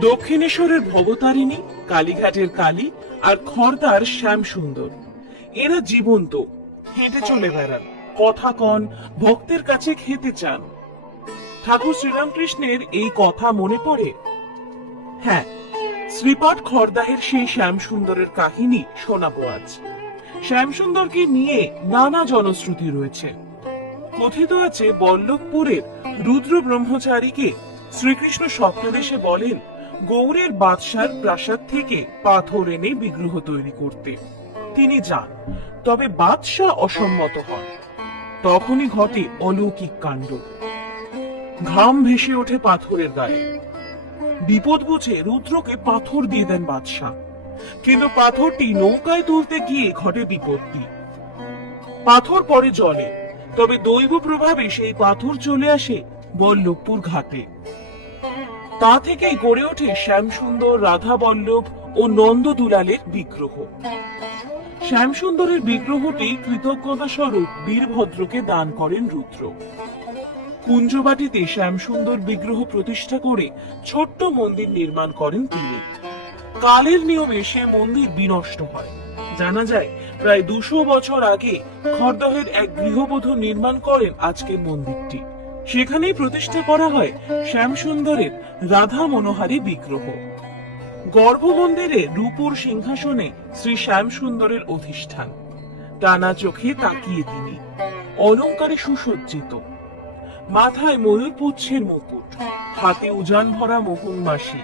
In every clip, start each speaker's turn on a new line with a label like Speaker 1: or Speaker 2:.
Speaker 1: দক্ষিণেশ্বরের ভবতারিণী, কালীঘাটের কালী আর খর্দার শ্যাম সুন্দর এরা জীবন্ত, হেঁটে চলে বেড়ান, কথা কন, ভক্তের কাছে খেতে চান। ঠাকুর শ্রীরামকৃষ্ণের এই কথা মনে পড়ে? হ্যাঁ শ্রীপাঠ খর্দাহের সেই শ্যাম সুন্দরের কাহিনী শোনাবো আজ। শ্যাম সুন্দরকে নিয়ে নানা জনশ্রুতি রয়েছে। কথিত আছে, বল্লভপুরের রুদ্র ব্রহ্মচারীকে শ্রীকৃষ্ণ স্বপ্নদেশে বলেন গৌরের বাদশার প্রাসাদ থেকে পাথর এনে বিগ্রহ তৈরি করতে। তিনি যান, তবে বাদশাহ অসম্মত হন। তখনই ঘটে অলৌকিক কাণ্ড। ঘাম ভেসে ওঠে পাথরের গায়ে। বিপদ বুঝে রুদ্রকে পাথর দিয়ে দেন বাদশাহ। কিন্তু পাথরটি নৌকায় তুলতে গিয়ে ঘটে বিপত্তি। পাথর পরে জলে তবে দৈব প্রভাবে সেই পাথর চলে আসে বল্লভপুর ঘাটে। তা থেকেই গড়ে ওঠে শ্যামসুন্দর রাধা বল্লভ ও নন্দ দুলালের বিগ্রহ। শ্যামসুন্দরের বিগ্রহটি কৃতজ্ঞতা স্বরূপ বীরভদ্রকে দান করেন রুদ্র। কুঞ্জবাটিতে শ্যামসুন্দর বিগ্রহ প্রতিষ্ঠা করে ছোট্ট মন্দির নির্মাণ করেন তিনি। কালের নিয়মে সে মন্দির বিনষ্ট হয়। জানা যায়, প্রায় দুশো বছর আগে খড়দহের এক গৃহবধূ নির্মাণ করেন আজকের মন্দিরটি। সেখানেই প্রতিষ্ঠা করা হয় শ্যামসুন্দরের রাধা মনোহারী বিগ্রহ। গর্ভমন্দিরে রূপুর সিংহাসনে শ্রী শ্যামসুন্দরের অধিষ্ঠান। টানা চোখে তাকিয়ে তিনি, অলঙ্কারে সুসজ্জিত। মাথায় ময়ূর পুচ্ছের মুকুট, হাতে উজান ভরা মোহন মাসি,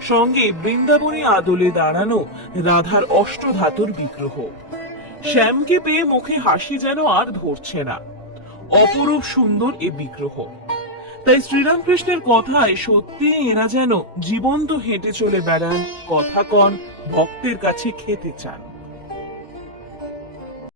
Speaker 1: সঙ্গে বৃন্দাবনী আদলে দাঁড়ানো রাধার অষ্টধাতুর বিগ্রহ। শ্যামকে পেয়ে মুখে হাসি যেন আর ধরছে না। অপরূপ সুন্দর এ বিগ্রহ। তাই শ্রীরামকৃষ্ণের কথায় সত্যি এরা যেন জীবন্ত হেঁটে চলে বেড়ান, কথা কন, ভক্তের কাছে খেতে চান।